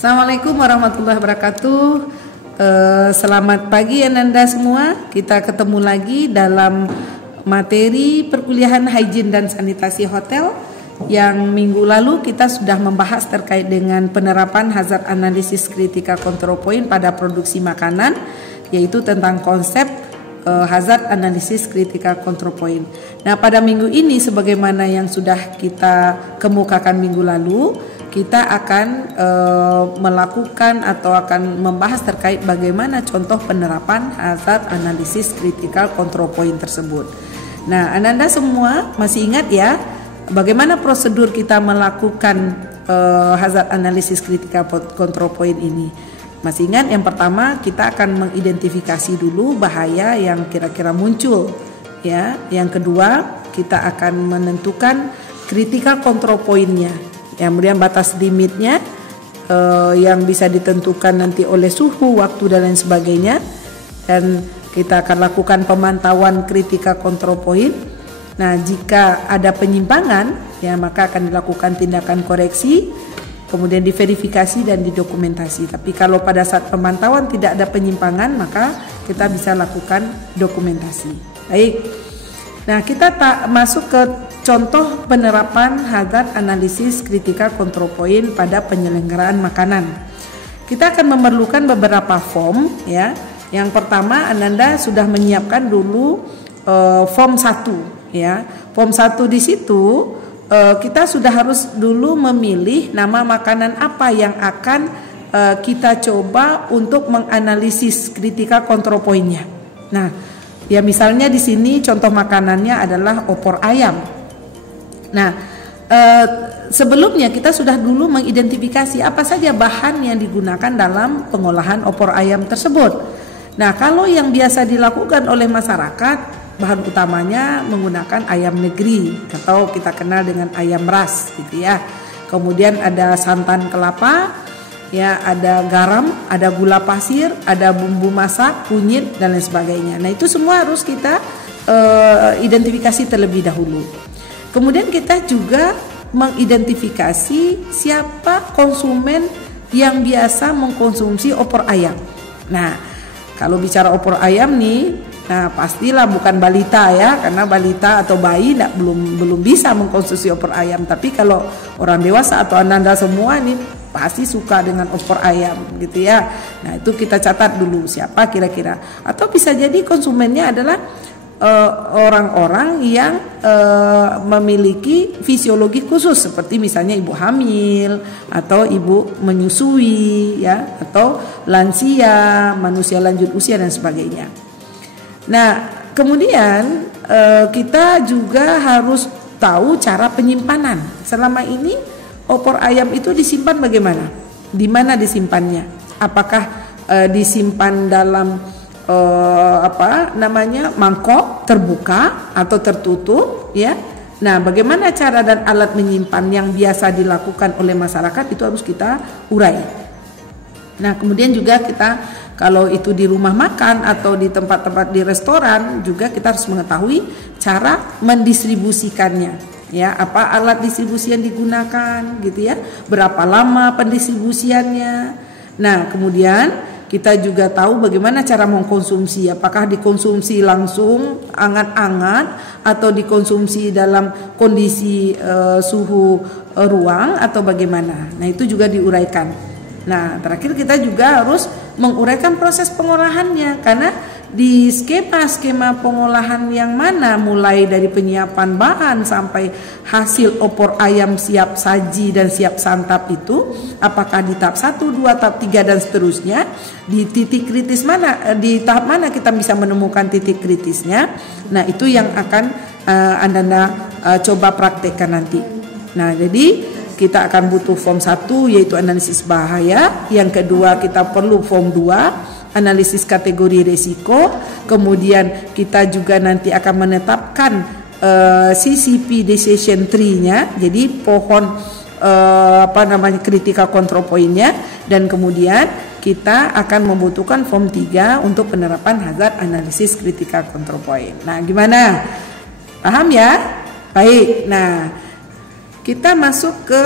Assalamualaikum warahmatullahi wabarakatuh. Selamat pagi Ananda semua. Kita ketemu lagi dalam materi perkuliahan hygiene dan sanitasi hotel. Yang minggu lalu kita sudah membahas terkait dengan penerapan hazard analysis critical control point pada produksi makanan, yaitu tentang konsep hazard analysis critical control point. Nah, pada minggu ini sebagaimana yang sudah kita kemukakan minggu lalu, kita akan melakukan atau akan membahas terkait bagaimana contoh penerapan hazard analysis critical control point tersebut. Nah, Ananda semua masih ingat ya bagaimana prosedur kita melakukan hazard analysis critical control point ini? Masih ingat, yang pertama kita akan mengidentifikasi dulu bahaya yang kira-kira muncul, ya. Yang kedua kita akan menentukan critical control point-nya. Kemudian batas limitnya yang bisa ditentukan nanti oleh suhu, waktu dan lain sebagainya. Dan kita akan lakukan pemantauan critical control point. Nah, jika ada penyimpangan, ya maka akan dilakukan tindakan koreksi, kemudian diverifikasi dan didokumentasi. Tapi kalau pada saat pemantauan tidak ada penyimpangan, maka kita bisa lakukan dokumentasi. Baik. Nah, kita masuk ke contoh penerapan hazard analysis critical control point pada penyelenggaraan makanan. Kita akan memerlukan beberapa form, ya. Yang pertama, Ananda sudah menyiapkan dulu form 1, ya. Form 1 di situ kita sudah harus dulu memilih nama makanan apa yang akan kita coba untuk menganalisis critical control point-nya. Nah, ya misalnya di sini contoh makanannya adalah opor ayam. Nah, sebelumnya kita sudah dulu mengidentifikasi apa saja bahan yang digunakan dalam pengolahan opor ayam tersebut. Nah, kalau yang biasa dilakukan oleh masyarakat, bahan utamanya menggunakan ayam negeri atau kita kenal dengan ayam ras gitu ya. Kemudian ada santan kelapa, ya, ada garam, ada gula pasir, ada bumbu masak, kunyit dan lain sebagainya. Nah, itu semua harus kita identifikasi terlebih dahulu. Kemudian kita juga mengidentifikasi siapa konsumen yang biasa mengkonsumsi opor ayam. Nah, kalau bicara opor ayam nih, nah pastilah bukan balita ya, karena balita atau bayi belum bisa mengkonsumsi opor ayam. Tapi kalau orang dewasa atau Ananda semua nih pasti suka dengan opor ayam gitu ya. Nah, itu kita catat dulu siapa kira-kira. Atau bisa jadi konsumennya adalah orang-orang yang memiliki fisiologi khusus, seperti misalnya ibu hamil atau ibu menyusui ya, atau lansia, manusia lanjut usia dan sebagainya. Nah, kemudian kita juga harus tahu cara penyimpanan. Selama ini opor ayam itu disimpan bagaimana? Di mana disimpannya? Apakah disimpan dalam mangkok terbuka atau tertutup, ya? Nah, bagaimana cara dan alat menyimpan yang biasa dilakukan oleh masyarakat itu harus kita urai. Nah, kemudian juga kita kalau itu di rumah makan atau di tempat-tempat di restoran juga kita harus mengetahui cara mendistribusikannya, ya, apa alat distribusi yang digunakan gitu ya, berapa lama pendistribusiannya. Nah, kemudian kita juga tahu bagaimana cara mengkonsumsi, apakah dikonsumsi langsung hangat-hangat atau dikonsumsi dalam kondisi suhu ruang atau bagaimana. Nah, itu juga diuraikan. Nah, terakhir kita juga harus menguraikan proses pengolahannya, karena di skema pengolahan yang mana, mulai dari penyiapan bahan sampai hasil opor ayam siap saji dan siap santap itu, apakah di tahap 1, 2, tahap 3 dan seterusnya, di titik kritis mana, di tahap mana kita bisa menemukan titik kritisnya. Nah, itu yang akan Anda coba praktekkan nanti. Nah, jadi kita akan butuh form 1 yaitu analisis bahaya, yang kedua kita perlu form 2 analisis kategori risiko, kemudian kita juga nanti akan menetapkan CCP decision tree-nya, jadi pohon critical control point-nya, dan kemudian kita akan membutuhkan form 3 untuk penerapan hazard analysis critical control point. Nah, gimana? Paham ya? Baik. Nah, Kita masuk ke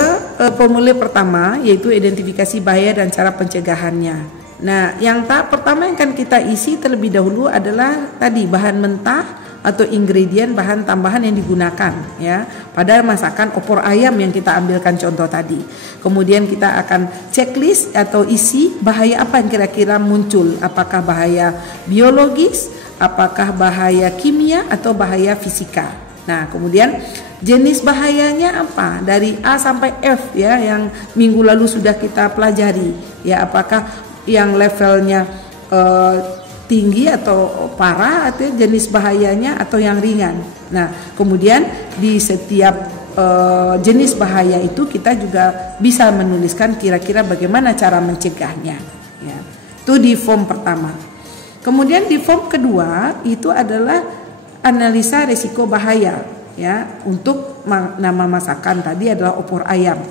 formulir pertama, yaitu identifikasi bahaya dan cara pencegahannya. Nah, yang tahap pertama yang akan kita isi terlebih dahulu adalah tadi bahan mentah atau ingredient, bahan tambahan yang digunakan ya pada masakan opor ayam yang kita ambilkan contoh tadi. Kemudian kita akan checklist atau isi bahaya apa yang kira-kira muncul, apakah bahaya biologis, apakah bahaya kimia atau bahaya fisika. Nah, kemudian jenis bahayanya apa? Dari A sampai F ya yang minggu lalu sudah kita pelajari. Ya, apakah yang levelnya tinggi atau parah atau jenis bahayanya atau yang ringan. Nah, kemudian di setiap jenis bahaya itu kita juga bisa menuliskan kira-kira bagaimana cara mencegahnya. Ya, itu di form pertama. Kemudian di form kedua itu adalah analisa risiko bahaya ya untuk nama masakan tadi adalah opor ayam.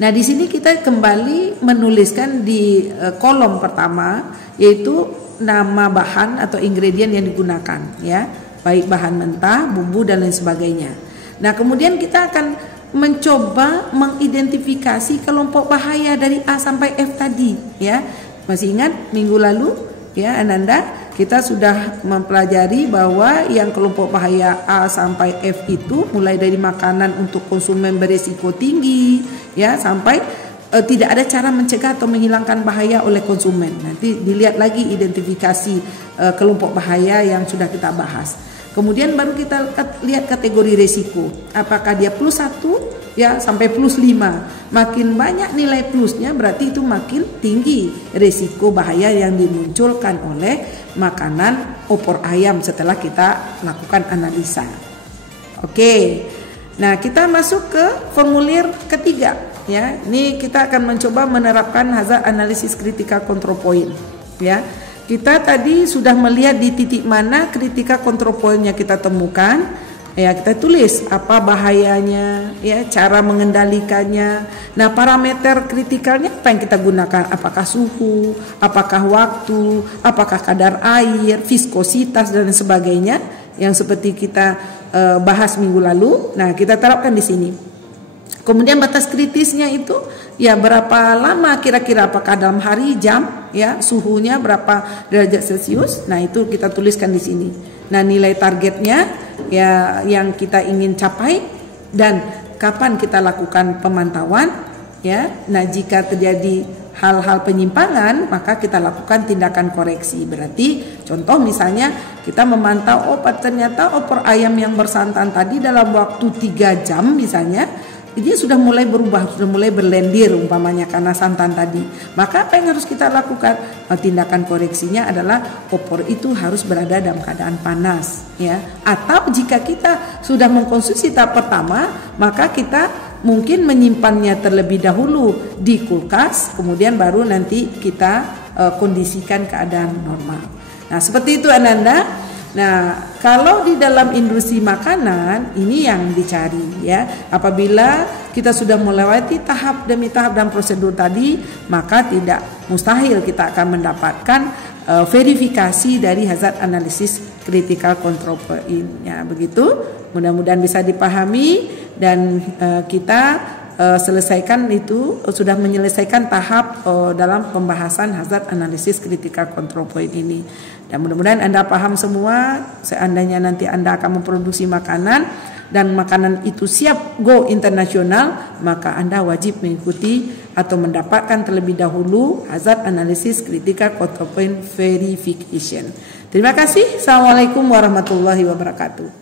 Nah, di sini kita kembali menuliskan di kolom pertama yaitu nama bahan atau ingredient yang digunakan ya, baik bahan mentah, bumbu dan lain sebagainya. Nah, kemudian kita akan mencoba mengidentifikasi kelompok bahaya dari A sampai F tadi ya. Masih ingat minggu lalu ya Ananda, kita sudah mempelajari bahwa yang kelompok bahaya A sampai F itu mulai dari makanan untuk konsumen berisiko tinggi ya sampai tidak ada cara mencegah atau menghilangkan bahaya oleh konsumen. Nanti dilihat lagi identifikasi kelompok bahaya yang sudah kita bahas. Kemudian baru kita lihat kategori risiko. Apakah dia plus 1 ya sampai plus 5. Makin banyak nilai plusnya berarti itu makin tinggi risiko bahaya yang dimunculkan oleh makanan opor ayam setelah kita lakukan analisa. Oke. Nah, kita masuk ke formulir ketiga ya. Ini kita akan mencoba menerapkan hazard analysis critical control point ya. Kita tadi sudah melihat di titik mana critical control point-nya kita temukan. Ya, kita tulis apa bahayanya, ya, cara mengendalikannya. Nah, parameter kritikalnya apa yang kita gunakan? Apakah suhu, apakah waktu, apakah kadar air, viskositas dan sebagainya yang seperti kita bahas minggu lalu. Nah, kita terapkan di sini. Kemudian batas kritisnya itu ya berapa lama kira-kira, apakah dalam hari, jam, ya, suhunya berapa derajat Celcius. Nah, itu kita tuliskan di sini. Nah, nilai targetnya ya yang kita ingin capai dan kapan kita lakukan pemantauan ya. Nah, jika terjadi hal-hal penyimpangan maka kita lakukan tindakan koreksi. Berarti contoh misalnya kita memantau ternyata opor ayam yang bersantan tadi dalam waktu 3 jam misalnya dia sudah mulai berubah, sudah mulai berlendir umpamanya karena santan tadi. Maka apa yang harus kita lakukan? Tindakan koreksinya adalah opor itu harus berada dalam keadaan panas ya. Atau jika kita sudah mengkonsumsi tahap pertama, maka kita mungkin menyimpannya terlebih dahulu di kulkas, kemudian baru nanti kita kondisikan keadaan normal. Nah, seperti itu Ananda. Nah, kalau di dalam industri makanan ini yang dicari ya. Apabila kita sudah melewati tahap demi tahap dan prosedur tadi, maka tidak mustahil kita akan mendapatkan verifikasi dari hazard analysis critical control point ya. Begitu, mudah-mudahan bisa dipahami dan kita selesaikan itu, sudah menyelesaikan tahap dalam pembahasan hazard analysis critical control point ini. Dan mudah-mudahan Anda paham semua. Seandainya nanti Anda akan memproduksi makanan dan makanan itu siap go internasional, maka Anda wajib mengikuti atau mendapatkan terlebih dahulu hazard analysis critical control point verification. Terima kasih. Assalamualaikum warahmatullahi wabarakatuh.